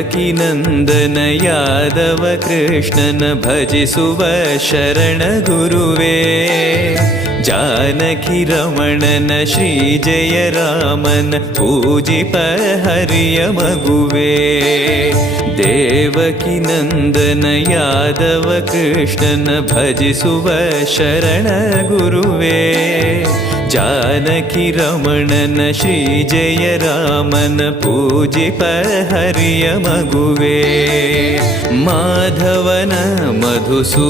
ದೇವಕಿ ನಂದನ ಯಾದವ ಕೃಷ್ಣನ ಭಜಿಸುವ ಶರಣ ಗುರುವೇ. ಜಾನಕಿ ರಮಣನ ಶ್ರೀ ಜಯ ರಾಮನ ಪೂಜಿಪ ಹರಿಯ ಮಗುವೇ. ದೇವಕಿ ನಂದನ ಯಾದವ ಕೃಷ್ಣನ ಭಜಿಸುವ ಶರಣ ಗುರುವೇ. ಜಾನಕಿ ರಮಣನ ಶ್ರೀ ಜಯ ರಾಮನ ಪೂಜಿಪ ಹರಿಯ ಮಗುವೇ. ಮಾಧವನ ಮಧುಸೂ